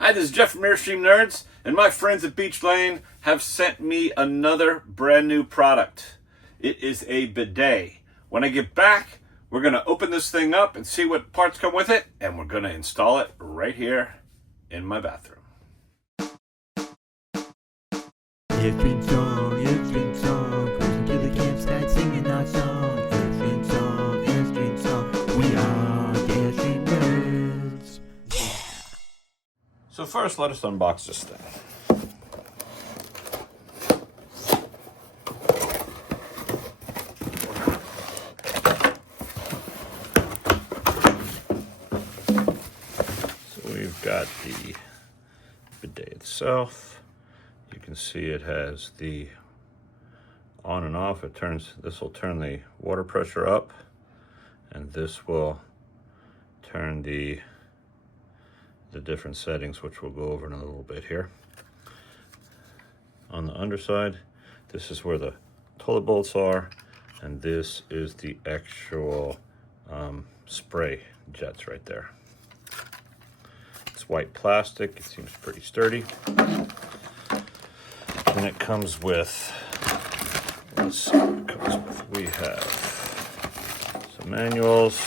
Hi, this is Jeff from Airstream Nerds, and my friends at Beech Lane have sent me another brand new product. It is a bidet. When I get back, we're going to open this thing up and see what parts come with it, and we're going to install it right here in my bathroom. Airstream song, cruising to the campsite singing our song. Airstream song, we are the Airstream Nerds. Yeah! So first, let us unbox this thing. So we've got the bidet itself. You can see it has the on and off. This will turn the water pressure up, and this will turn the different settings, which we'll go over in a little bit here. On the underside, this is where the toilet bolts are, and this is the actual spray jets right there. It's white plastic. It seems pretty sturdy. And it comes with, let's see what it comes with. We have some manuals.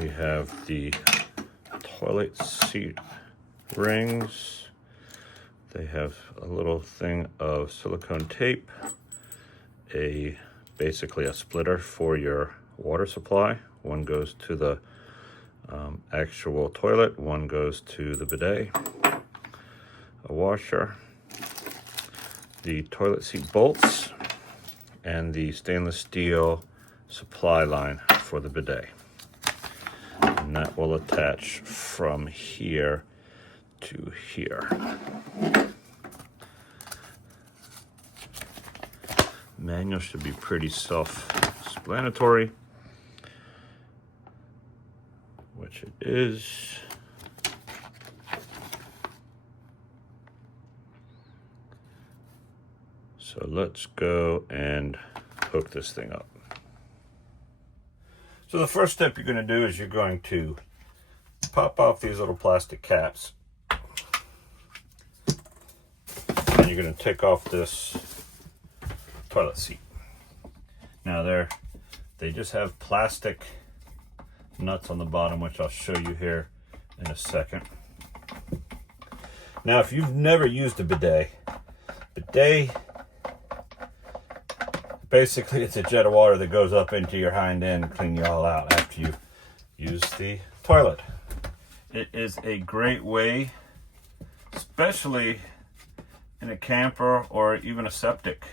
We have the toilet seat rings. They have a little thing of silicone tape, basically a splitter for your water supply. One goes to the actual toilet, one goes to the bidet. A washer, the toilet seat bolts, and the stainless steel supply line for the bidet. And that will attach from here to here. Manual should be pretty self-explanatory, which it is. So let's go and hook this thing up. So the first step you're going to do is you're going to pop off these little plastic caps. And you're going to take off this toilet seat. Now they just have plastic nuts on the bottom, which I'll show you here in a second. Now, if you've never used a bidet, basically it's a jet of water that goes up into your hind end and clean you all out after you use the toilet. It is a great way, especially in a camper or even a septic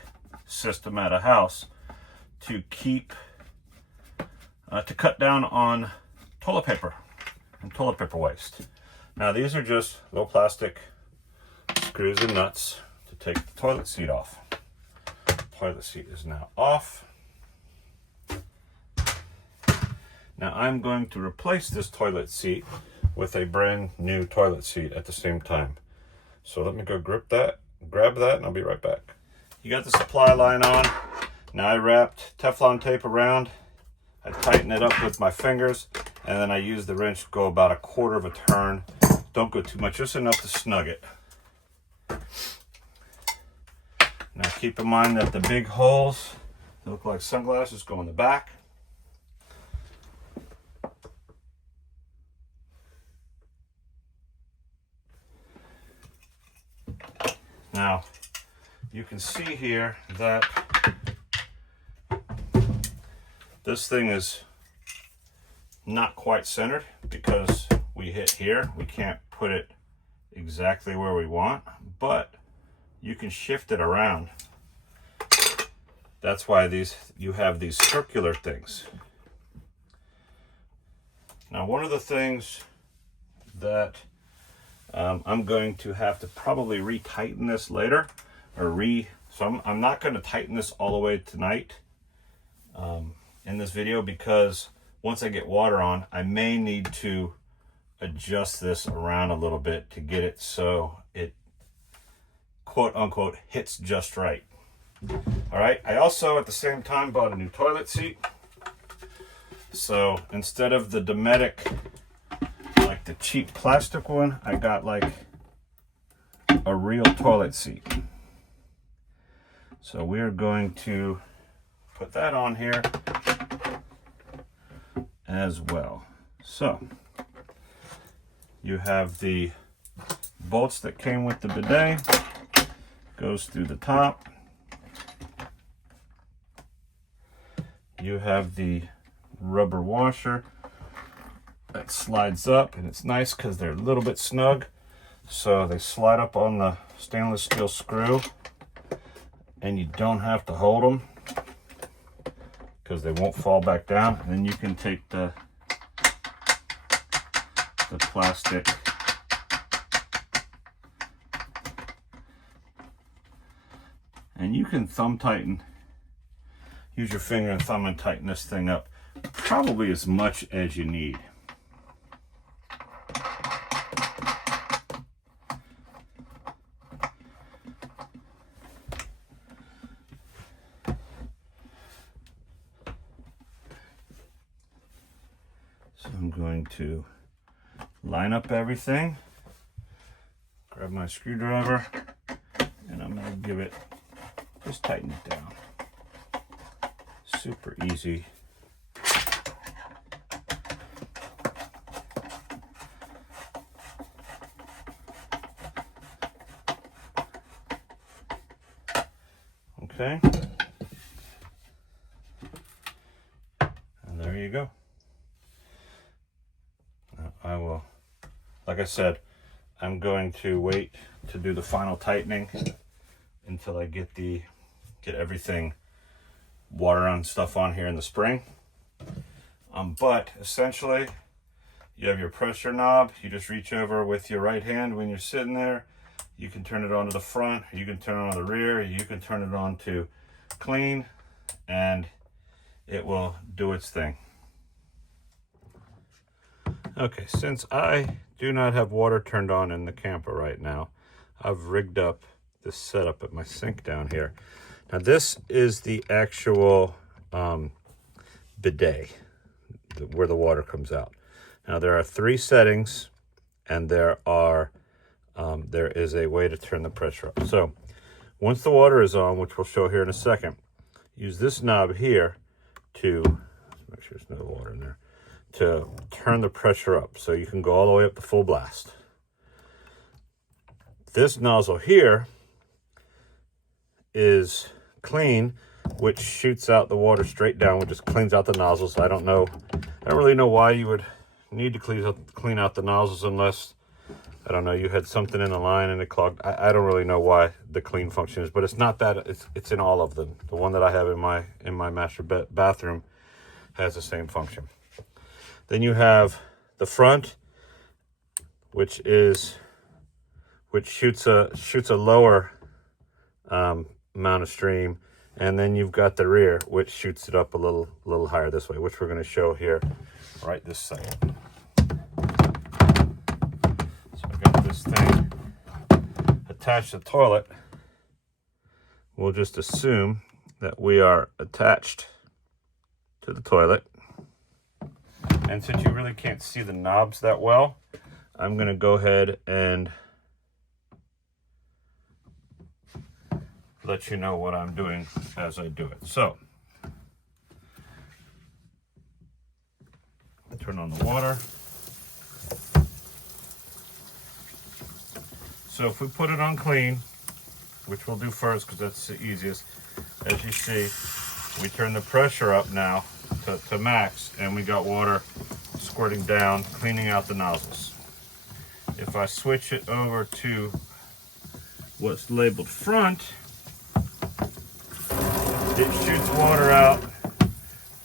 system at a house, to cut down on toilet paper and toilet paper waste. Now, these are just little plastic screws and nuts to take the toilet seat off. Toilet seat is now off. Now I'm going to replace this toilet seat with a brand new toilet seat at the same time. So let me go grab that, and I'll be right back. You got the supply line on. Now I wrapped Teflon tape around. I tighten it up with my fingers, and then I use the wrench to go about a quarter of a turn. Don't go too much, just enough to snug it. Now keep in mind that the big holes that look like sunglasses go in the back. Now you can see here that this thing is not quite centered because we hit here. We can't put it exactly where we want, but you can shift it around. That's why you have these circular things. Now, one of the things that I'm going to have to probably re-tighten this later, so I'm not going to tighten this all the way tonight in this video, because once I get water on, I may need to adjust this around a little bit to get it so it quote unquote hits just right. All right, I also at the same time bought a new toilet seat. So instead of the Dometic like like the cheap plastic one. I got like a real toilet seat. So we're going to put that on here as well. So you have the bolts that came with the bidet, goes through the top. You have the rubber washer that slides up, and it's nice because they're a little bit snug. So they slide up on the stainless steel screw, and you don't have to hold them because they won't fall back down. And then you can take the plastic and you can thumb tighten. Use your finger and thumb and tighten this thing up probably as much as you need. So I'm going to line up everything, grab my screwdriver, and I'm going to give it, just tighten it down. Super easy. Okay. And there you go. Now I will, like I said, I'm going to wait to do the final tightening until I get everything water on stuff on here in the spring. But essentially you have your pressure knob. You just reach over with your right hand when you're sitting there. You can turn it on to the front, you can turn it on to the rear, you can turn it on to clean, and it will do its thing. Okay, since I do not have water turned on in the camper right now, I've rigged up this setup at my sink down here. Now this is the actual bidet where the water comes out. Now there are 3 settings, and there is a way to turn the pressure up. So once the water is on, which we'll show here in a second, use this knob here to make sure there's no water in there, to turn the pressure up so you can go all the way up to full blast. This nozzle here is clean, which shoots out the water straight down, which just cleans out the nozzles. I don't really know why you would need to clean out the nozzles unless, I don't know, you had something in the line and it clogged. I don't really know why the clean function is, but it's not that. It's in all of them. The one that I have in my master bathroom has the same function. Then you have the front, which shoots a lower amount of stream, and then you've got the rear, which shoots it up a little higher this way, which we're going to show here right this second. So I've got this thing attached to the toilet. We'll just assume that we are attached to the toilet. And since you really can't see the knobs that well, I'm going to go ahead and let you know what I'm doing as I do it. So, turn on the water. So if we put it on clean, which we'll do first because that's the easiest, as you see, we turn the pressure up now to max, and we got water squirting down, cleaning out the nozzles. If I switch it over to what's labeled front, it shoots water out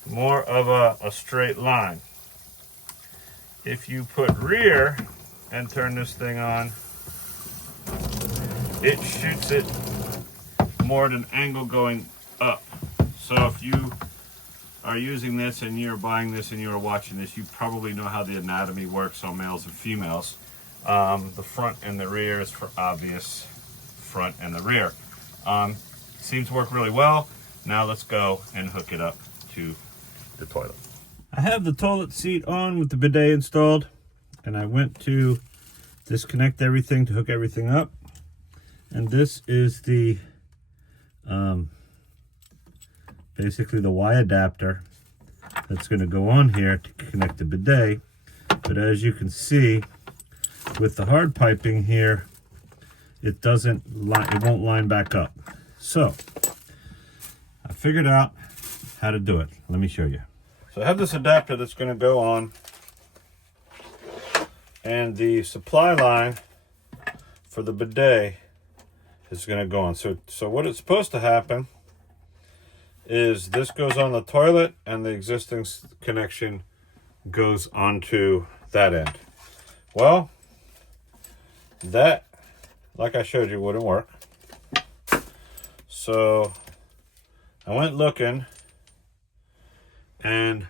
more of a straight line. If you put rear and turn this thing on, it shoots it more at an angle going up. So if you are using this and you're buying this and you're watching this, you probably know how the anatomy works on males and females. The front and the rear is for obvious front and the rear. Seems to work really well. Now let's go and hook it up to the toilet. I have the toilet seat on with the bidet installed, and I went to disconnect everything to hook everything up. And this is the basically the Y adapter that's going to go on here to connect the bidet. But as you can see, with the hard piping here, it won't line back up. So I figured out how to do it. Let me show you. So I have this adapter that's going to go on, and the supply line for the bidet is going to go on. So what is supposed to happen is this goes on the toilet and the existing connection goes onto that end. Well, that, like I showed you, wouldn't work. So I went looking, and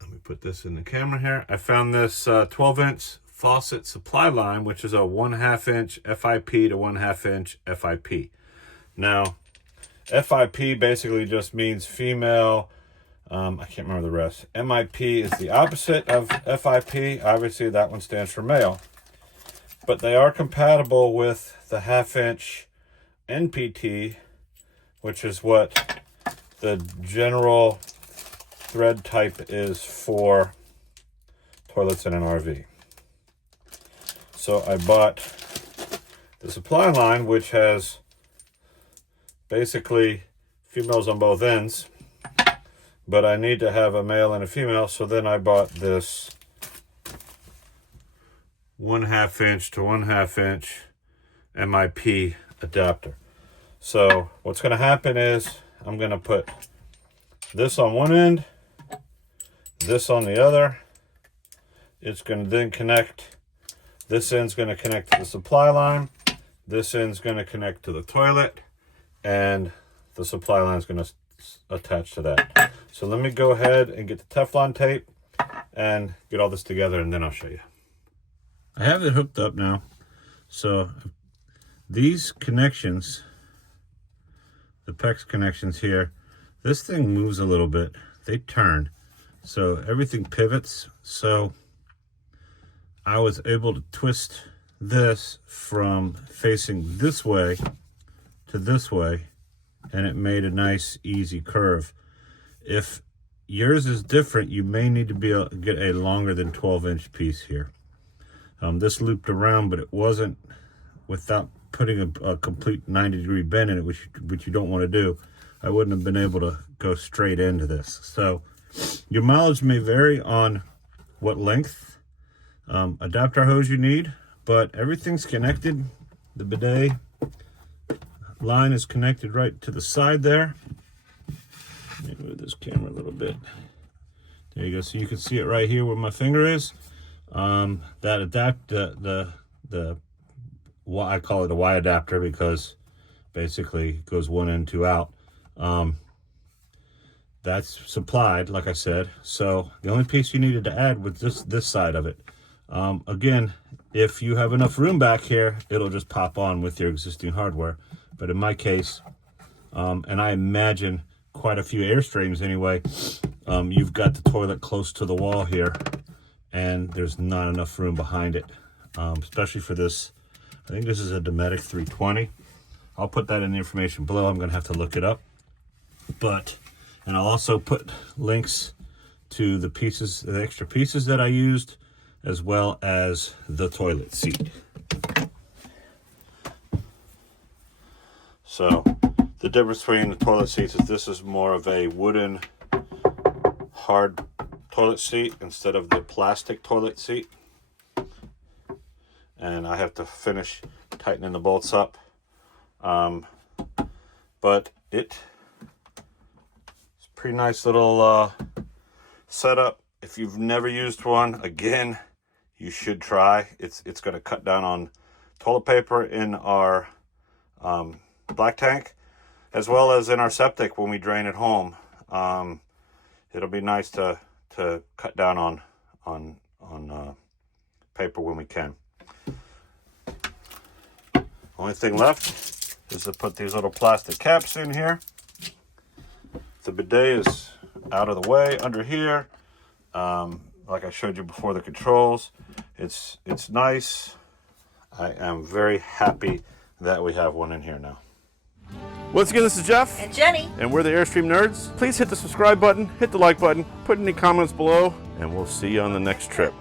let me put this in the camera here. I found this 12-inch faucet supply line, which is a 1/2 inch FIP to 1/2 inch FIP. Now, FIP basically just means female. I can't remember the rest. MIP is the opposite of FIP. Obviously, that one stands for male. But they are compatible with the 1/2 inch NPT, which is what the general thread type is for toilets in an RV. So I bought the supply line, which has basically females on both ends, but I need to have a male and a female. So then I bought this 1/2 inch to 1/2 inch MIP adapter. So what's going to happen is I'm going to put this on one end, this on the other. It's going to then connect. This end's going to connect to the supply line. This end's going to connect to the toilet, and the supply line is going to attach to that. So let me go ahead and get the Teflon tape and get all this together, and then I'll show you. I have it hooked up now. So these connections, the PEX connections here, this thing moves a little bit. They turn. So everything pivots. So I was able to twist this from facing this way to this way, and it made a nice easy curve. If yours is different, you may need to get a longer than 12-inch piece here. This looped around, but it wasn't, without putting a complete 90-degree bend in it, which you don't want to do, I wouldn't have been able to go straight into this. So your mileage may vary on what length adapter hose you need, but everything's connected. The bidet line is connected right to the side there. Let me move this camera a little bit. There you go. So you can see it right here where my finger is. That I call it a Y adapter because basically it goes one in, two out. That's supplied, like I said. So the only piece you needed to add was this side of it. Again, if you have enough room back here, it'll just pop on with your existing hardware. But in my case, and I imagine quite a few Airstreams anyway, you've got the toilet close to the wall here, and there's not enough room behind it, especially for this. I think this is a Dometic 320. I'll put that in the information below. I'm going to have to look it up. And I'll also put links to the pieces, the extra pieces that I used, as well as the toilet seat. So the difference between the toilet seats is this is more of a wooden hard toilet seat instead of the plastic toilet seat. And I have to finish tightening the bolts up. But it's a pretty nice little setup. If you've never used one, again, you should try. It's going to cut down on toilet paper in our black tank, as well as in our septic when we drain at home. It'll be nice to cut down on paper when we can. Only thing left is to put these little plastic caps in here. The bidet is out of the way under here. The like I showed you before, the controls. It's nice. I am very happy that we have one in here now. Once again, this is Jeff. And Jenny. And we're the Airstream Nerds. Please hit the subscribe button, hit the like button, put any comments below, and we'll see you on the next trip.